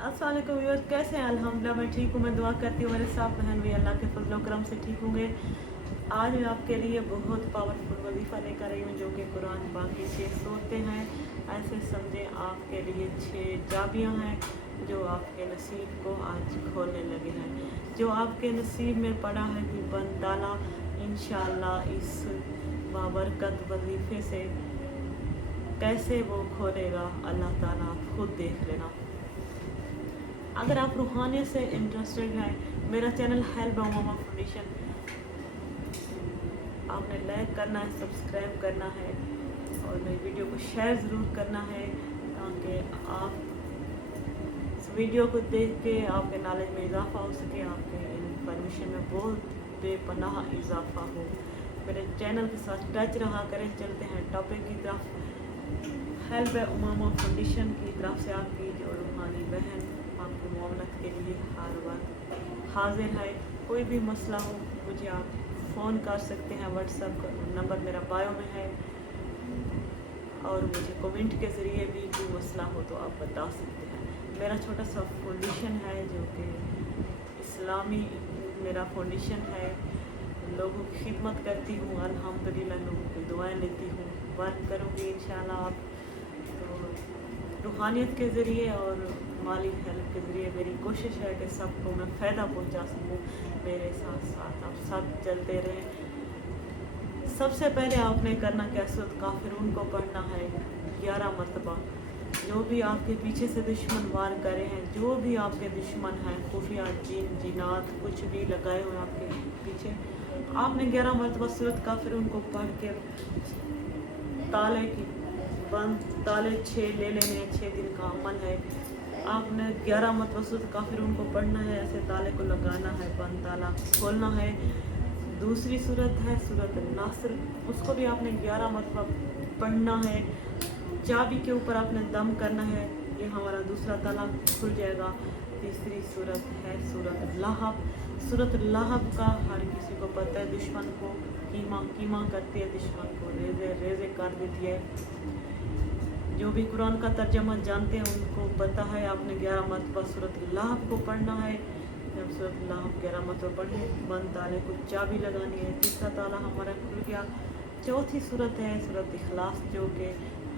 अस्सलाम वालेकुम व्यूअर्स, कैसे हैं? अल्हम्दुलिल्लाह मैं ठीक हूँ। मैं दुआ करती हूँ मेरे साथ बहन भी अल्लाह के फजल व करम से ठीक होंगे। आज मैं आपके लिए बहुत पावरफुल वजीफ़ा लेकर आई हूँ जो कि कुरान पाक की 6 सूरतें हैं। ऐसे समझें आपके लिए 6 चाबियाँ हैं जो आपके नसीब को आज खोलने लगे हैं। जो आपके नसीब में पड़ा है कि बंद ताला, इंशाअल्लाह इस बाबरकत वजीफ़े से कैसे वो खोलेगा अल्लाह ताला आप खुद देख लेना। अगर आप रूहानियत से इंटरेस्टेड हैं, मेरा चैनल हेल्प उमामा फाउंडेशन आपने लाइक करना है, सब्सक्राइब करना है और मेरी वीडियो को शेयर ज़रूर करना है ताकि आप इस वीडियो को देख के आपके नॉलेज में इजाफ़ा हो सके, आपके इन्फॉर्मेशन में बहुत बेपनाह इजाफ़ा हो। मेरे चैनल के साथ टच रहा करें। चलते हैं टॉपिक की तरफ। हेल्प उमामा फाउंडेशन की तरफ से आपकी जो रूहानी बहन आपकी मुआवनत के लिए हर वक्त हाजिर है। कोई भी मसला हो मुझे आप फ़ोन कर सकते हैं। व्हाट्सएप नंबर मेरा बायो में है और मुझे कमेंट के ज़रिए भी कोई मसला हो तो आप बता सकते हैं। मेरा छोटा सा फाउंडेशन है जो कि इस्लामी मेरा फाउंडेशन है। लोगों की खिदमत करती हूँ, अल्हम्दुलिल्लाह लोगों की दुआएं लेती हूँ। वर्क करूँगी इंशाल्लाह। आप तो रूहानियत के ज़रिए और माली हेल्प के ज़रिए मेरी कोशिश है कि सबको मैं फ़ायदा पहुंचा सकूं। मेरे साथ साथ आप सब चलते रहें। सबसे पहले आपने करना क्या, सूरत काफिरून को पढ़ना है 11 मरतबा। जो भी आपके पीछे से दुश्मन वार करे हैं, जो भी आपके दुश्मन हैं, खुफिया जिन जिनात कुछ भी लगाए हुए आपके पीछे, आपने 11 मरतबा सूरत काफिरून को पढ़ के ताले की बंद ताले 6 ले लेने हैं। 6 दिन का अमल है। आपने 11 मरतबा सूरत काफिरून को पढ़ना है, ऐसे ताले को लगाना है, बंद ताला खोलना है। दूसरी सूरत है सूरत नासर, उसको भी आपने 11 मरतबा पढ़ना है। चाबी के ऊपर आपने दम करना है, ये हमारा दूसरा ताला खुल जाएगा। तीसरी सूरत है सूरत लहब। सूरत लहब का हर किसी को पता है, दुश्मन को कीमा कीमा करती है, दुश्मन को रेजे रेजे कर देती है। जो भी कुरान का तर्जमा जानते हैं उनको पता है। आपने 11 मरतबा सूरत लहब को पढ़ना है। जब सूरत लहब 11 मरतबा पढ़े, बंद ताले को चाबी लगानी है। तीसरा ताला हमारा खुल गया। चौथी सूरत है सूरत इखलास जो कि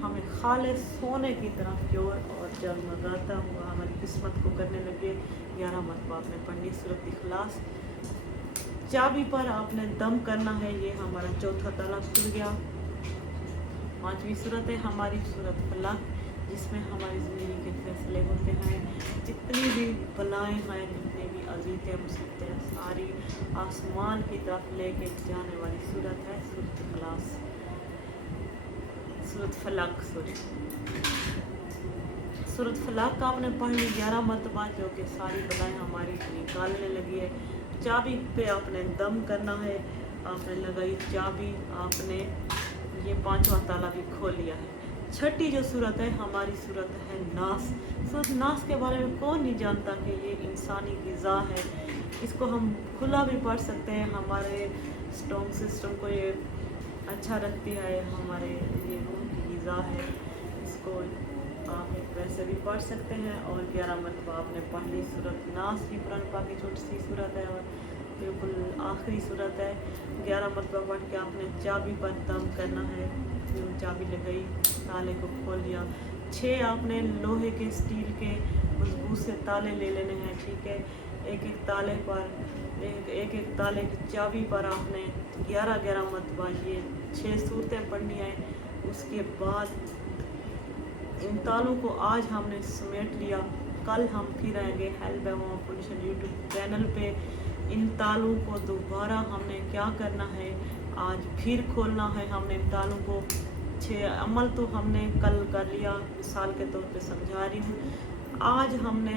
हमें खालिस सोने की तरह प्योर और जगमगाता हुआ हमारी किस्मत को करने लगे। 11 मरतबा आपने पढ़नी सूरत इखलास। चाबी पर आपने दम करना है, ये हमारा चौथा ताला खुल गया। पांचवी सूरत है हमारी सूरत फलक, जिसमें हमारी ज़िंदगी के फैसले होते हैं। जितनी भी बलाएँ हैं, जितनी भी अज़ीज़ें मुसीबतें, सारी आसमान की तरफ लेके जाने वाली सूरत है सूरत इखलास, सूरत फलक सॉरी सूरत फलक का आपने पढ़ ली 11 मरतबा, जो कि सारी बलाएँ हमारी निकालने लगी है। चाबी पे आपने दम करना है। आपने लगाई चाबी, आपने ये 5वां ताला भी खोल लिया है। छठी जो सूरत है हमारी सूरत है नास। सूरत नास के बारे में कौन नहीं जानता कि ये इंसानी ग़िज़ा है। इसको हम खुला भी पढ़ सकते हैं, हमारे स्टोन सिस्टम को ये अच्छा रखती है, हमारे ये रूह की ग़िज़ा है। इसको आप एक वैसे भी पढ़ सकते हैं। और 11 मरतबा आपने पढ़ ली सूरत नास की। कुरान पाक की छोटी सी सूरत है और बिल्कुल आखिरी सूरत है। 11 मरतबा पढ़ के आपने चाबी पर दम करना है। चाबी लगाई, ताले को खोल लिया। 6 आपने लोहे के स्टील के मजबूत से ताले ले लेने हैं, ठीक है। एक एक ताले पर एक एक ताले की चाबी पर आपने 11 मरतबा ये 6 सूरतें पढ़नी है। उसके बाद इन तालों को आज हमने समेट लिया। कल हम फिर आएंगे help Umama foundation YouTube channel पे। इन तालों को दोबारा हमने क्या करना है, आज फिर खोलना है। हमने इन तालों को 6 अमल तो हमने कल कर लिया, मिसाल के तौर पे समझा रही हूँ। आज हमने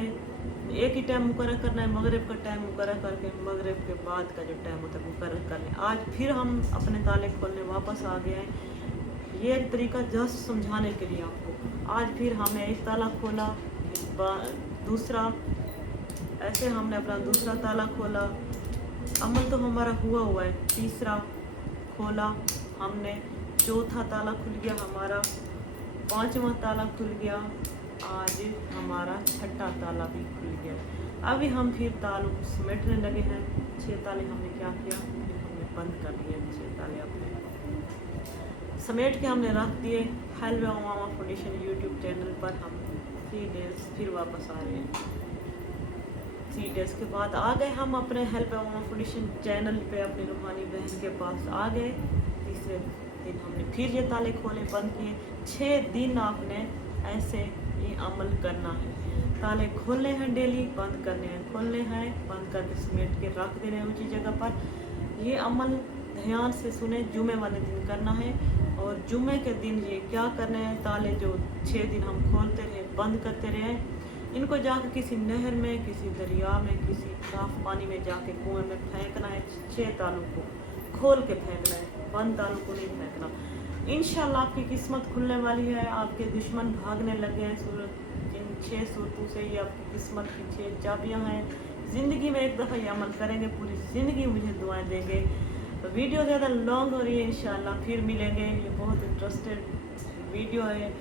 एक ही टाइम मुकर्रर करना है, मगरिब का टाइम मुकर्रर करके मगरिब के बाद का जो टाइम होता है मुकर्रर कर लें। आज फिर हम अपने ताले खोलने वापस आ गए हैं। ये तरीका जस्ट समझाने के लिए आपको। आज फिर हमने एक ताला खोला, दूसरा ऐसे हमने अपना दूसरा ताला खोला। अमल तो हमारा हुआ है। तीसरा खोला हमने, चौथा ताला खुल गया हमारा, 5वां ताला खुल गया, आज हमारा छठा ताला भी खुल गया। अभी हम फिर तालों को समेटने लगे हैं। 6 ताले हमने क्या किया, फिर हमने बंद कर दिए 6 ताले अपने समेट के हमने रख दिए। हेल्प मामा फाउंडेशन यूट्यूब चैनल पर हम 3 डेज फिर वापस आ रहे हैं। 3 डेज के बाद आ गए हम अपने हेल्प मामा फाउंडेशन चैनल पे, अपनी रूहानी बहन के पास आ गए। तीसरे दिन हमने फिर ये ताले खोले, बंद किए। 6 दिन आपने ऐसे ही अमल करना है। ताले खोलने हैं डेली, बंद करने हैं, खोलने हैं, बंद करके समेट के रख देने हैं ऊंची जगह पर। ये अमल ध्यान से सुने, जुमे वाले दिन करना है। और जुमे के दिन ये क्या करने हैं, ताले जो 6 दिन हम खोलते रहे, बंद करते रहे, इनको जाकर किसी नहर में, किसी दरिया में, किसी साफ पानी में जाके कुएं में फेंकना है। 6 तालों को खोल के फेंकना है, बंद तालों को नहीं फेंकना। इंशाल्लाह आपकी किस्मत खुलने वाली है। आपके दुश्मन भागने लगे हैं। सूरत इन 6 सूरतों से ये आपकी किस्मत की 6 चाबियां हैं। ज़िंदगी में एक दफ़ा ये अमल करेंगे, पूरी ज़िंदगी मुझे दुआएं देंगे। तो वीडियो ज़्यादा लॉन्ग हो रही है, इंशाल्लाह फिर मिलेंगे। ये बहुत इंटरेस्टेड वीडियो है।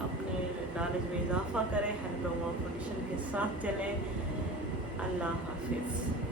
अपने नॉलेज में इजाफा करें, हेल्प फाउंडेशन के साथ चलें। अल्लाह हाफिज़।